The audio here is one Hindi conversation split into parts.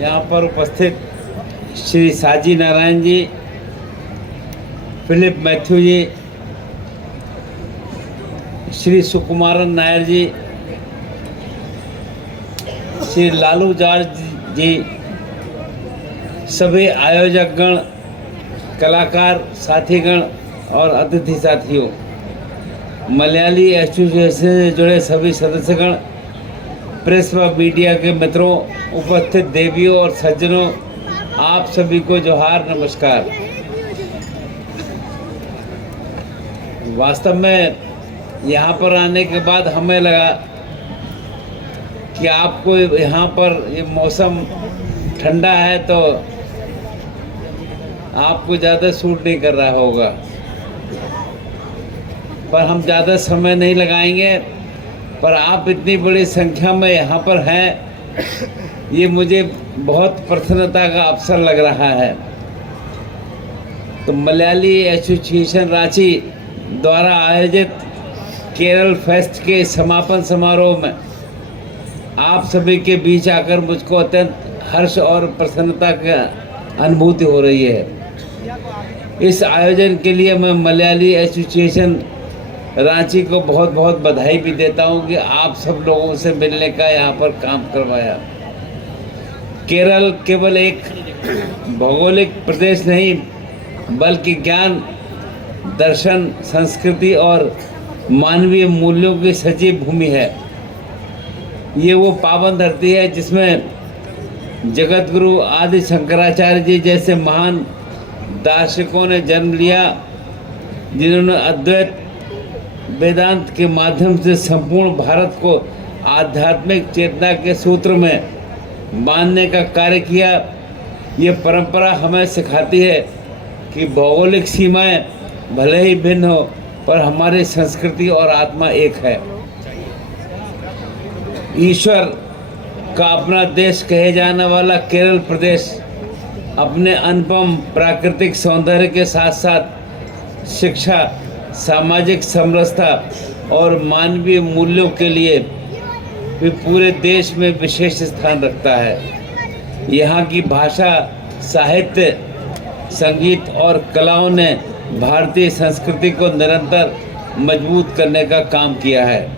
यहाँ पर उपस्थित श्री साजी नारायण जी, फिलिप मैथ्यू जी, श्री सुकुमारन नायर जी, श्री लालू जॉर्ज जी, सभी आयोजकगण, कलाकार साथीगण और अतिथि साथियों, मलयाली एसोसिएशन से जुड़े सभी सदस्यगण, प्रेस व मीडिया के मित्रों, उपस्थित देवियों और सज्जनों, आप सभी को जोहार, नमस्कार। वास्तव में यहाँ पर आने के बाद हमें लगा कि आपको यहाँ पर ये मौसम ठंडा है तो आपको ज़्यादा सूट नहीं कर रहा होगा, पर हम ज़्यादा समय नहीं लगाएंगे। पर आप इतनी बड़ी संख्या में यहाँ पर हैं, ये मुझे बहुत प्रसन्नता का अवसर लग रहा है। तो मलयाली एसोसिएशन रांची द्वारा आयोजित केरल फेस्ट के समापन समारोह में आप सभी के बीच आकर मुझको अत्यंत हर्ष और प्रसन्नता की अनुभूति हो रही है। इस आयोजन के लिए मैं मलयाली एसोसिएशन रांची को बहुत बहुत बधाई भी देता हूं कि आप सब लोगों से मिलने का यहाँ पर काम करवाया। केरल केवल एक भौगोलिक प्रदेश नहीं बल्कि ज्ञान, दर्शन, संस्कृति और मानवीय मूल्यों की सजीव भूमि है। ये वो पावन धरती है जिसमें जगत गुरु आदि शंकराचार्य जी जैसे महान दार्शनिकों ने जन्म लिया, जिन्होंने अद्वैत वेदांत के माध्यम से संपूर्ण भारत को आध्यात्मिक चेतना के सूत्र में बांधने का कार्य किया। ये परंपरा हमें सिखाती है कि भौगोलिक सीमाएं भले ही भिन्न हो पर हमारी संस्कृति और आत्मा एक है। ईश्वर का अपना देश कहे जाने वाला केरल प्रदेश अपने अनुपम प्राकृतिक सौंदर्य के साथ साथ शिक्षा, सामाजिक समरसता और मानवीय मूल्यों के लिए भी पूरे देश में विशेष स्थान रखता है। यहाँ की भाषा, साहित्य, संगीत और कलाओं ने भारतीय संस्कृति को निरंतर मजबूत करने का काम किया है।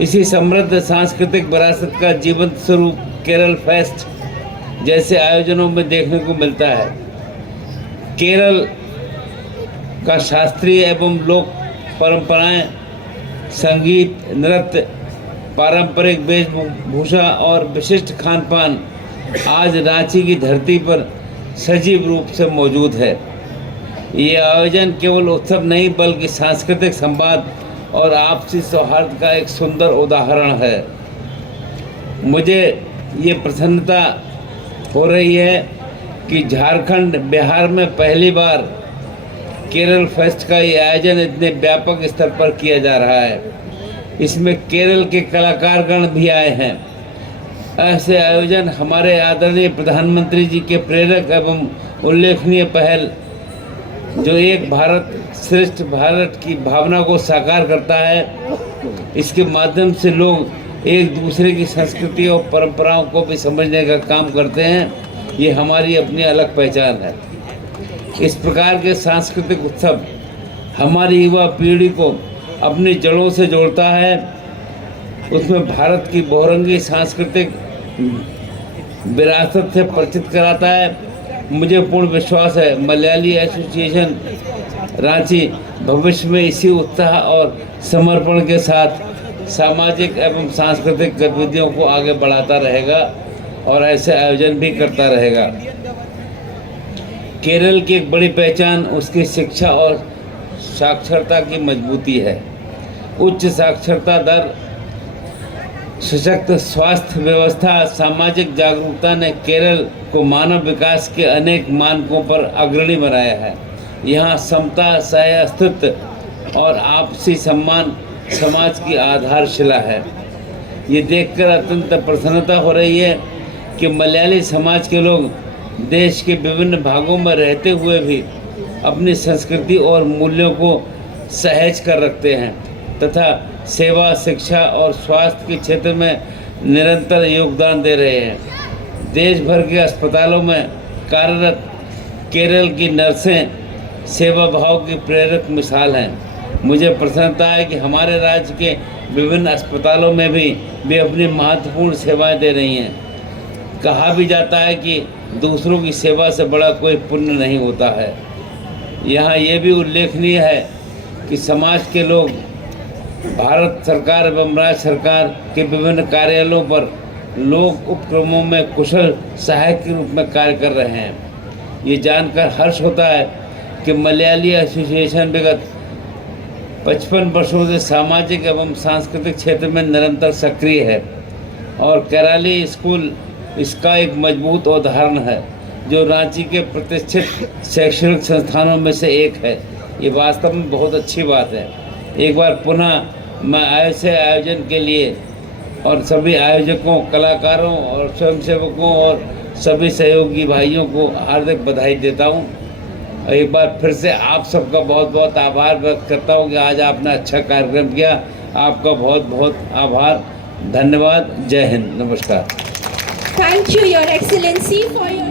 इसी समृद्ध सांस्कृतिक विरासत का जीवंत स्वरूप केरल फेस्ट जैसे आयोजनों में देखने को मिलता है। केरल का शास्त्रीय एवं लोक परंपराएं, संगीत, नृत्य, पारंपरिक वेशभूषा और विशिष्ट खान पान आज रांची की धरती पर सजीव रूप से मौजूद है। ये आयोजन केवल उत्सव नहीं बल्कि सांस्कृतिक संवाद और आपसी सौहार्द का एक सुंदर उदाहरण है। मुझे ये प्रसन्नता हो रही है कि झारखंड, बिहार में पहली बार केरल फेस्ट का ये आयोजन इतने व्यापक स्तर पर किया जा रहा है। इसमें केरल के कलाकारगण भी आए हैं। ऐसे आयोजन हमारे आदरणीय प्रधानमंत्री जी के प्रेरक एवं उल्लेखनीय पहल, जो एक भारत श्रेष्ठ भारत की भावना को साकार करता है, इसके माध्यम से लोग एक दूसरे की संस्कृति और परंपराओं को भी समझने का काम करते हैं। ये हमारी अपनी अलग पहचान है। इस प्रकार के सांस्कृतिक उत्सव हमारी युवा पीढ़ी को अपनी जड़ों से जोड़ता है, उसमें भारत की बहुरंगी सांस्कृतिक विरासत से परिचित कराता है। मुझे पूर्ण विश्वास है मलयाली एसोसिएशन रांची भविष्य में इसी उत्साह और समर्पण के साथ सामाजिक एवं सांस्कृतिक गतिविधियों को आगे बढ़ाता रहेगा और ऐसे आयोजन भी करता रहेगा। केरल की एक बड़ी पहचान उसकी शिक्षा और साक्षरता की मजबूती है। उच्च साक्षरता दर, सशक्त स्वास्थ्य व्यवस्था, सामाजिक जागरूकता ने केरल को मानव विकास के अनेक मानकों पर अग्रणी बनाया है। यहाँ समता, सह-अस्तित्व और आपसी सम्मान समाज की आधारशिला है। ये देखकर अत्यंत प्रसन्नता हो रही है कि मलयाली समाज के लोग देश के विभिन्न भागों में रहते हुए भी अपनी संस्कृति और मूल्यों को सहेज कर रखते हैं तथा सेवा, शिक्षा और स्वास्थ्य के क्षेत्र में निरंतर योगदान दे रहे हैं। देश भर के अस्पतालों में कार्यरत केरल की नर्सें सेवा भाव की प्रेरक मिसाल हैं। मुझे प्रसन्नता है कि हमारे राज्य के विभिन्न अस्पतालों में भी वे अपनी महत्वपूर्ण सेवाएं दे रही हैं। कहा भी जाता है कि दूसरों की सेवा से बड़ा कोई पुण्य नहीं होता है। यहाँ ये भी उल्लेखनीय है कि समाज के लोग भारत सरकार एवं राज्य सरकार के विभिन्न कार्यालयों पर लोक उपक्रमों में कुशल सहायक के रूप में कार्य कर रहे हैं। ये जानकर हर्ष होता है कि मलयाली एसोसिएशन विगत 55 वर्षों से सामाजिक एवं सांस्कृतिक क्षेत्र में निरंतर सक्रिय है और केराली स्कूल इसका एक मजबूत उदाहरण है, जो रांची के प्रतिष्ठित शैक्षणिक संस्थानों में से एक है। ये वास्तव में बहुत अच्छी बात है। एक बार पुनः मैं ऐसे आयोजन के लिए और सभी आयोजकों, कलाकारों और स्वयंसेवकों और सभी सहयोगी भाइयों को हार्दिक बधाई देता हूँ। एक बार फिर से आप सबका बहुत बहुत आभार व्यक्त करता हूँ कि आज आपने अच्छा कार्यक्रम किया। आपका बहुत बहुत आभार, धन्यवाद। जय हिंद, नमस्कार। Thank you, Your Excellency, for your